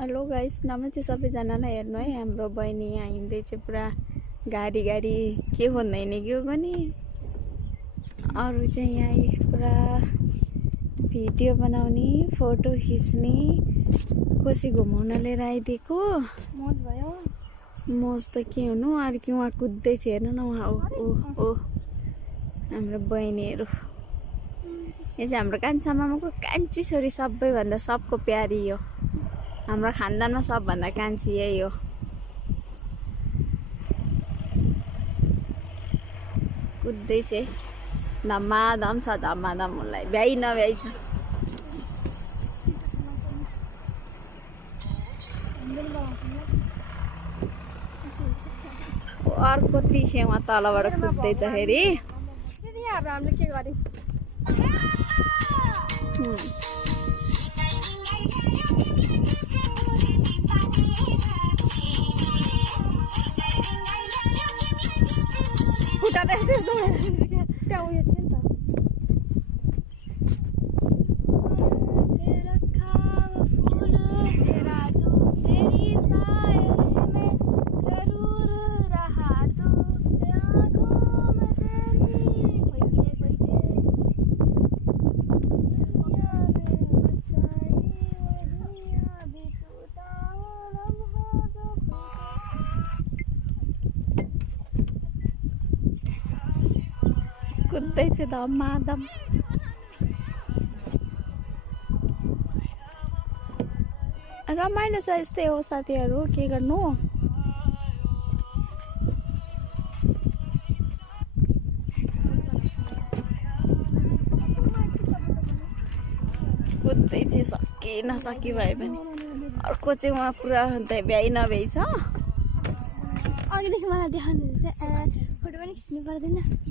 Hello guys, नमस्ते सबैजनालाई। हेर्नु है, हाम्रो बहिनी यहाँ हिँड्दैछ पुरा गाडी के खोज्दैन के हो भने। अरू चाहिँ यहाँ पुरा भिडियो बनाउने, फोटो खिच्ने, कोसी घुमाउन लिएर आइदिएको। मोज भयो। मोज त के हुनु, अर्की उहाँ कुद्दैछ हेर्नु न। उहाँ ओ हाम्रो बहिनीहरू। यो चाहिँ हाम्रो कान्छा मामाको कान्छी छोरी, सबैभन्दा सबको प्यारी हो। हाम्रो खानदानमा सबभन्दा कान्छी यही हो। कुद्दैछ, धमाधम छ, धमाधम उसलाई भ्याइ नभ्याइ छ। अर्को तिखे उहाँ तलबाट कुद्दैछ फेरि। हामीले के गर्यौं? खुट्टा त यस्तो त्यहाँ उयो थियो नि त। कुद्दैछ धमाधम। रमाइलो छ, यस्तै हो साथीहरू, के गर्नु। कुद्दैछ, सकि नसकी भए पनि। अर्को चाहिँ उहाँ पुरा भ्याइ नभ्याइ छ। अघिदेखि मलाई देखाउनु फोटो पनि खिच्नु पर्दैन।